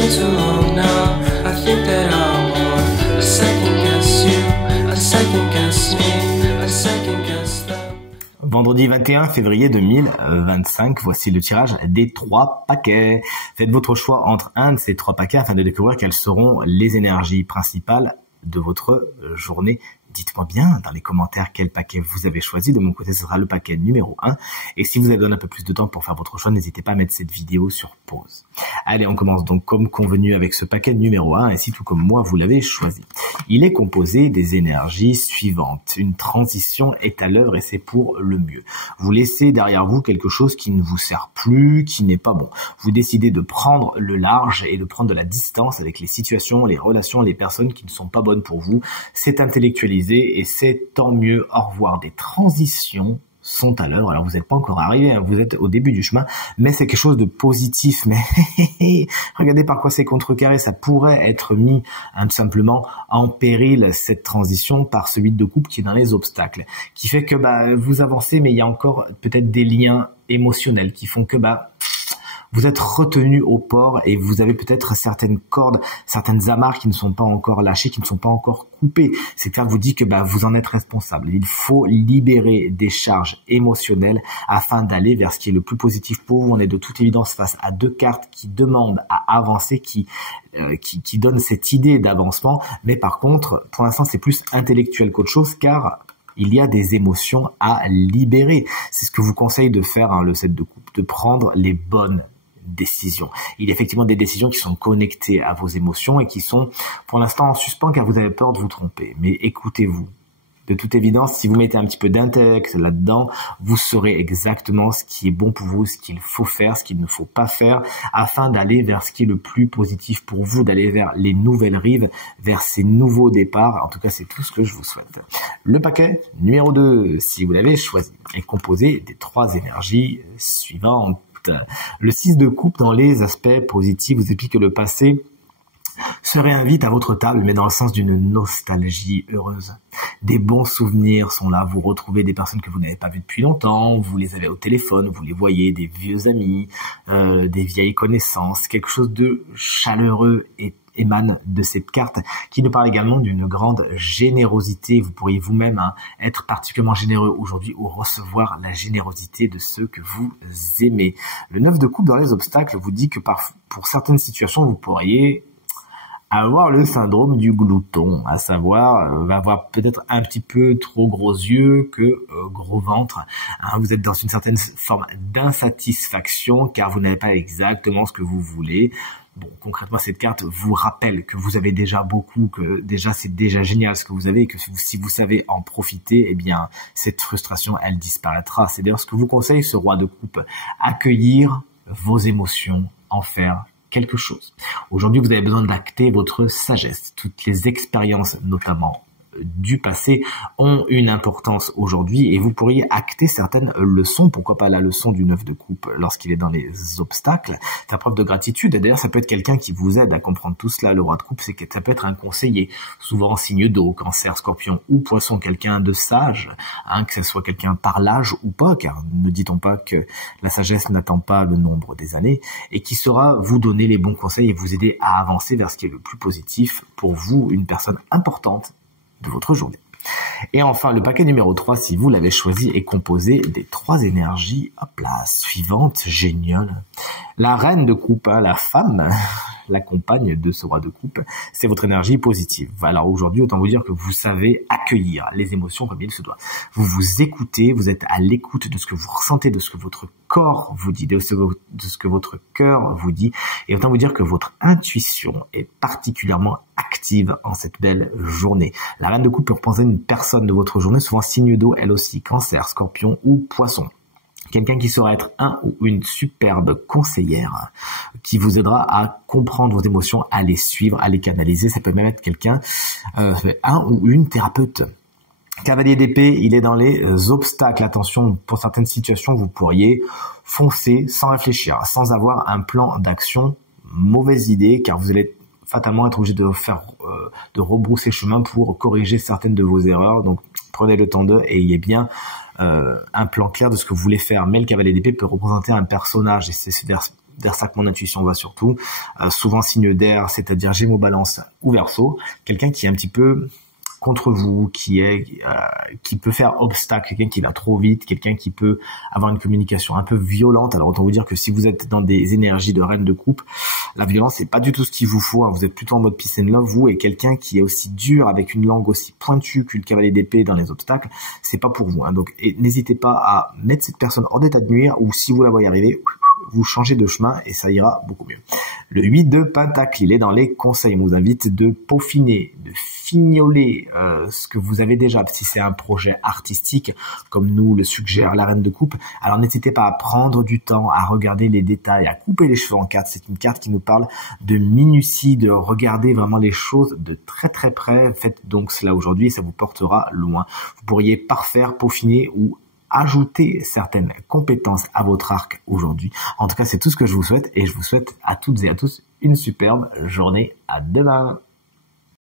been too long now. I think that I want a second guess you, a second guess me, a second guess them. Vendredi 21 février 2025, voici le tirage des 3 paquets. Faites votre choix entre un de ces 3 paquets afin de découvrir quelles seront les énergies principales de votre journée. Dites-moi bien dans les commentaires quel paquet vous avez choisi. De mon côté, ce sera le paquet numéro 1. Et si vous avez donné un peu plus de temps pour faire votre choix, n'hésitez pas à mettre cette vidéo sur pause. Allez, on commence donc comme convenu avec ce paquet numéro 1, ainsi tout comme moi, vous l'avez choisi. Il est composé des énergies suivantes. Une transition est à l'œuvre et c'est pour le mieux. Vous laissez derrière vous quelque chose qui ne vous sert plus, qui n'est pas bon. Vous décidez de prendre le large et de prendre de la distance avec les situations, les relations, les personnes qui ne sont pas bonnes pour vous. C'est intellectualisé et c'est tant mieux. Au revoir. Des transitions sont à l'œuvre. Alors vous n'êtes pas encore arrivé, hein, vous êtes au début du chemin, mais c'est quelque chose de positif. Mais regardez par quoi c'est contrecarré. Ça pourrait être mis tout simplement en péril, cette transition, par ce 8 de coupe qui est dans les obstacles, qui fait que vous avancez, mais il y a encore peut-être des liens émotionnels qui font que vous êtes retenu au port et vous avez peut-être certaines cordes, certaines amarres qui ne sont pas encore lâchées, qui ne sont pas encore coupées. Cette carte vous dit que vous en êtes responsable. Il faut libérer des charges émotionnelles afin d'aller vers ce qui est le plus positif pour vous. On est de toute évidence face à 2 cartes qui demandent à avancer, qui donnent cette idée d'avancement. Mais par contre, pour l'instant, c'est plus intellectuel qu'autre chose, car il y a des émotions à libérer. C'est ce que vous conseille de faire, le 7 de coupe, de prendre les bonnes décisions. Il y a effectivement des décisions qui sont connectées à vos émotions et qui sont pour l'instant en suspens car vous avez peur de vous tromper. Mais écoutez-vous. De toute évidence, si vous mettez un petit peu d'intellect là-dedans, vous saurez exactement ce qui est bon pour vous, ce qu'il faut faire, ce qu'il ne faut pas faire, afin d'aller vers ce qui est le plus positif pour vous, d'aller vers les nouvelles rives, vers ces nouveaux départs. En tout cas, c'est tout ce que je vous souhaite. Le paquet numéro 2, si vous l'avez choisi, est composé des 3 énergies suivantes. Le 6 de coupe, dans les aspects positifs, vous explique que le passé se réinvite à votre table, mais dans le sens d'une nostalgie heureuse. Des bons souvenirs sont là, vous retrouvez des personnes que vous n'avez pas vues depuis longtemps, vous les avez au téléphone, vous les voyez, des vieux amis, des vieilles connaissances, quelque chose de chaleureux et émane de cette carte, qui nous parle également d'une grande générosité. Vous pourriez vous-même être particulièrement généreux aujourd'hui ou recevoir la générosité de ceux que vous aimez. Le 9 de coupe dans les obstacles vous dit que pour certaines situations, vous pourriez avoir le syndrome du glouton, à savoir avoir peut-être un petit peu trop gros yeux que gros ventre. Vous êtes dans une certaine forme d'insatisfaction car vous n'avez pas exactement ce que vous voulez. Bon, concrètement, cette carte vous rappelle que vous avez déjà beaucoup, que déjà c'est déjà génial ce que vous avez et que si vous savez en profiter, eh bien, cette frustration, elle disparaîtra. C'est d'ailleurs ce que vous conseille ce roi de coupe. Accueillir vos émotions, en faire quelque chose. Aujourd'hui, vous avez besoin d'acter votre sagesse. Toutes les expériences, notamment du passé, ont une importance aujourd'hui et vous pourriez acter certaines leçons. Pourquoi pas la leçon du 9 de coupe lorsqu'il est dans les obstacles, faire preuve de gratitude. Et d'ailleurs, ça peut être quelqu'un qui vous aide à comprendre tout cela. Le roi de coupe, c'est que ça peut être un conseiller, souvent signe d'eau, cancer, scorpion ou poisson, quelqu'un de sage, que ce soit quelqu'un par l'âge ou pas, car ne dit-on pas que la sagesse n'attend pas le nombre des années, et qui saura vous donner les bons conseils et vous aider à avancer vers ce qui est le plus positif pour vous, une personne importante de votre journée. Et enfin, le paquet numéro 3, si vous l'avez choisi, est composé des 3 énergies suivantes. Génial. La reine de coupe, la femme, la compagne de ce roi de coupe, c'est votre énergie positive. Alors aujourd'hui, autant vous dire que vous savez accueillir les émotions comme il se doit. Vous vous écoutez, vous êtes à l'écoute de ce que vous ressentez, de ce que votre corps vous dit, de ce que votre cœur vous dit. Et autant vous dire que votre intuition est particulièrement active en cette belle journée. La reine de coupe peut représenter une personne de votre journée, souvent signe d'eau, elle aussi, cancer, scorpion ou poisson. Quelqu'un qui saura être un ou une superbe conseillère qui vous aidera à comprendre vos émotions, à les suivre, à les canaliser. Ça peut même être quelqu'un, un ou une thérapeute. Cavalier d'épée, il est dans les obstacles. Attention, pour certaines situations, vous pourriez foncer sans réfléchir, sans avoir un plan d'action. Mauvaise idée, car vous allez fatalement être obligé de rebrousser chemin pour corriger certaines de vos erreurs. Donc, prenez le temps et ayez bien un plan clair de ce que vous voulez faire. Mais le cavalier d'épée peut représenter un personnage et c'est vers ça que mon intuition va surtout. Souvent signe d'air, c'est-à-dire Gémeaux, Balance ou Verseau. Quelqu'un qui est un petit peu contre vous, qui peut faire obstacle, quelqu'un qui va trop vite, quelqu'un qui peut avoir une communication un peu violente. Alors autant vous dire que si vous êtes dans des énergies de reine de coupe, la violence c'est pas du tout ce qu'il vous faut, hein. Vous êtes plutôt en mode peace and love, vous, et quelqu'un qui est aussi dur, avec une langue aussi pointue qu'une cavalier d'épée dans les obstacles, c'est pas pour vous, hein. Donc n'hésitez pas à mettre cette personne hors d'état de nuire, ou si vous la voyez arriver, vous changez de chemin et ça ira beaucoup mieux. Le 8 de Pentacle, il est dans les conseils. On vous invite de peaufiner, de fignoler ce que vous avez déjà. Si c'est un projet artistique, comme nous le suggère la Reine de Coupe, alors n'hésitez pas à prendre du temps, à regarder les détails, à couper les cheveux en quatre. C'est une carte qui nous parle de minutie, de regarder vraiment les choses de très très près. Faites donc cela aujourd'hui et ça vous portera loin. Vous pourriez parfaire, peaufiner ou ajouter certaines compétences à votre arc aujourd'hui. En tout cas, c'est tout ce que je vous souhaite et je vous souhaite à toutes et à tous une superbe journée. À demain.